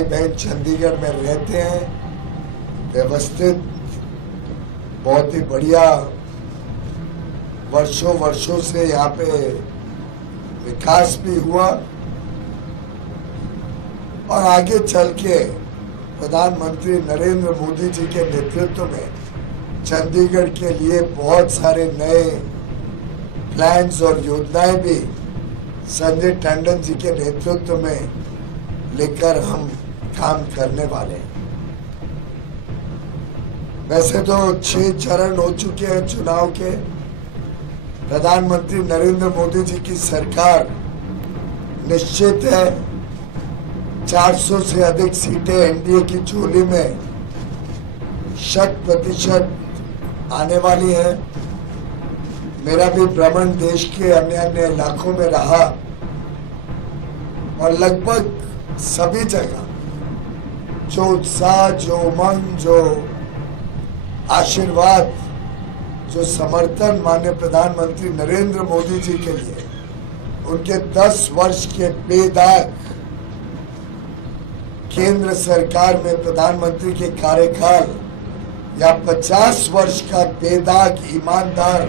भाई बहन चंडीगढ़ में रहते हैं, व्यवस्थित बहुत ही बढ़िया वर्षों वर्षों से यहाँ पे विकास भी हुआ और आगे चल के प्रधानमंत्री नरेंद्र मोदी जी के नेतृत्व में चंडीगढ़ के लिए बहुत सारे नए प्लान्स और योजनाएं भी संजय टंडन जी के नेतृत्व में लेकर हम काम करने वाले हैं। वैसे तो 6 चरण हो चुके हैं चुनाव के। प्रधानमंत्री नरेंद्र मोदी जी की सरकार निश्चित है 400 से अधिक सीटें एनडीए की झोली में 100% आने वाली है। मेरा भी भ्रमण देश के अन्य अन्य इलाकों में रहा और लगभग सभी जगह जो उत्साह, जो उमंग, जो आशीर्वाद, जो समर्थन माननीय प्रधानमंत्री नरेंद्र मोदी जी के लिए उनके 10 वर्ष के बेदाग केंद्र सरकार में प्रधानमंत्री के कार्यकाल या 50 वर्ष का बेदाग ईमानदार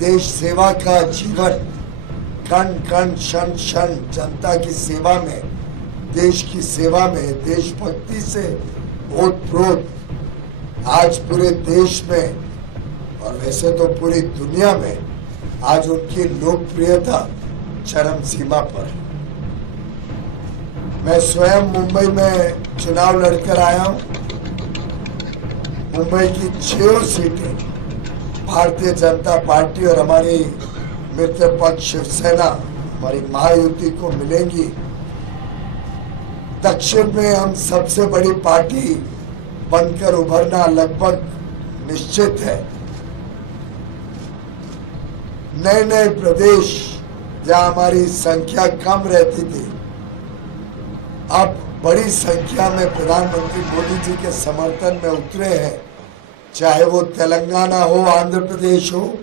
देश सेवा का जीवन, कण कण क्षण क्षण जनता की सेवा में, देश की सेवा में, देशभक्ति से ओतप्रोत आज पूरे देश में और वैसे तो पूरी दुनिया में आज उनकी लोकप्रियता चरम सीमा पर है। मैं स्वयं मुंबई में चुनाव लड़कर आया हूं। मुंबई की 6 सीटें भारतीय जनता पार्टी और हमारी मित्र पक्ष शिवसेना, हमारी महायुति को मिलेंगी। दक्षिण में हम सबसे बड़ी पार्टी बनकर उभरना लगभग निश्चित है। नए नए प्रदेश जहां हमारी संख्या कम रहती थी, अब बड़ी संख्या में प्रधानमंत्री मोदी जी के समर्थन में उतरे हैं। चाहे वो तेलंगाना हो, आंध्र प्रदेश हो,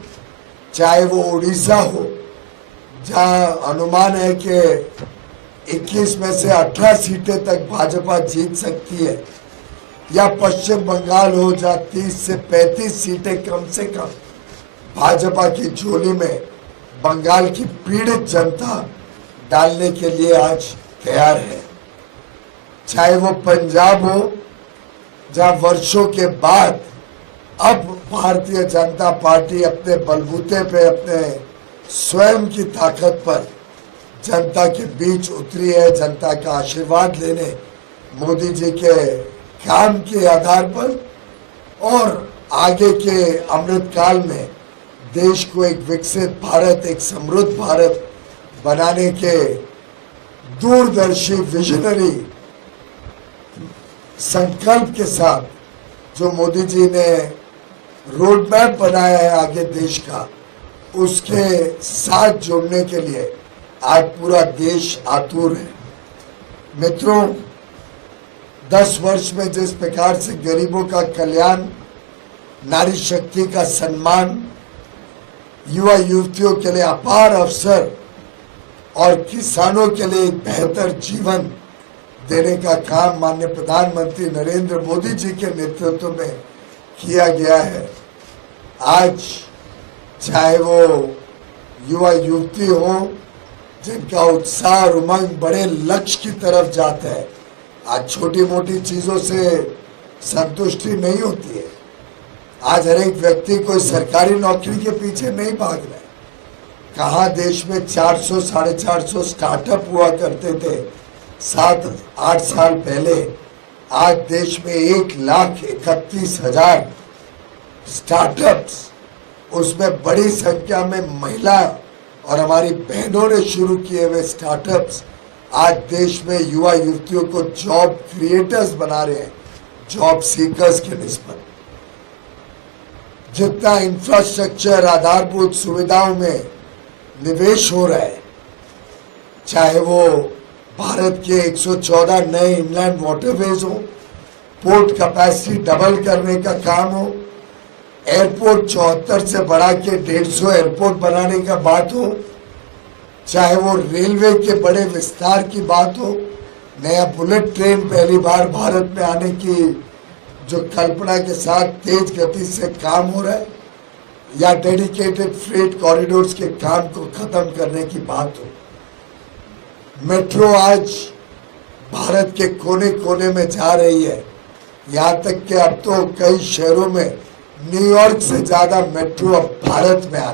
चाहे वो उड़ीसा हो, जहां अनुमान है कि 21 में से 18 सीटें तक भाजपा जीत सकती है, या पश्चिम बंगाल हो जहां 30 से 35 सीटें कम से कम भाजपा की झोली में बंगाल की पीड़ित जनता डालने के लिए आज तैयार है। चाहे वो पंजाब हो जहां वर्षों के बाद अब भारतीय जनता पार्टी अपने बलबूते पे, अपने स्वयं की ताकत पर जनता के बीच उतरी है, जनता का आशीर्वाद लेने मोदी जी के काम के आधार पर, और आगे के अमृत काल में देश को एक विकसित भारत, एक समृद्ध भारत बनाने के दूरदर्शी विजनरी संकल्प के साथ जो मोदी जी ने रोड मैप बनाया है आगे देश का, उसके साथ जुड़ने के लिए आज पूरा देश आतुर है। मित्रों, 10 वर्ष में जिस प्रकार से गरीबों का कल्याण, नारी शक्ति का सम्मान, युवा युवतियों के लिए अपार अवसर और किसानों के लिए एक बेहतर जीवन देने का काम माननीय प्रधानमंत्री नरेंद्र मोदी जी के नेतृत्व में किया गया है। आज चाहे वो युवा युवती हो जिनका उत्साह और उमंग बड़े लक्ष्य की तरफ जाता है, आज छोटी मोटी चीजों से संतुष्टि नहीं होती है। आज हर एक व्यक्ति कोई सरकारी नौकरी के पीछे नहीं भाग रहा है। कहाँ देश में 400 साढ़े 400 स्टार्टअप हुआ करते थे 7-8 साल पहले, आज देश में 1,31,000 स्टार्टअप्स, उसमें बड़ी संख्या में महिला और हमारी बहनों ने शुरू किए हुए स्टार्टअप्स आज देश में युवा युवतियों को जॉब क्रिएटर्स बना रहे हैं, जॉब सीकर्स के निस्बत। जितना इंफ्रास्ट्रक्चर, आधारभूत सुविधाओं में निवेश हो रहा है, चाहे वो भारत के 114 नए इनलैंड वाटरवेज हो, पोर्ट कैपेसिटी डबल करने का काम हो, एयरपोर्ट 74 से बढ़ा के 150 एयरपोर्ट बनाने का बात हो, चाहे वो रेलवे के बड़े विस्तार की बात हो, नया बुलेट ट्रेन पहली बार भारत में आने की जो कल्पना के साथ तेज गति से काम हो रहा है, या डेडिकेटेड फ्रेट कॉरिडोर्स के काम को खत्म करने की बात हो। मेट्रो आज भारत के कोने कोने में जा रही है, यहाँ तक कि अब तो कई शहरों में न्यूयॉर्क से ज्यादा मेट्रो अब भारत में आ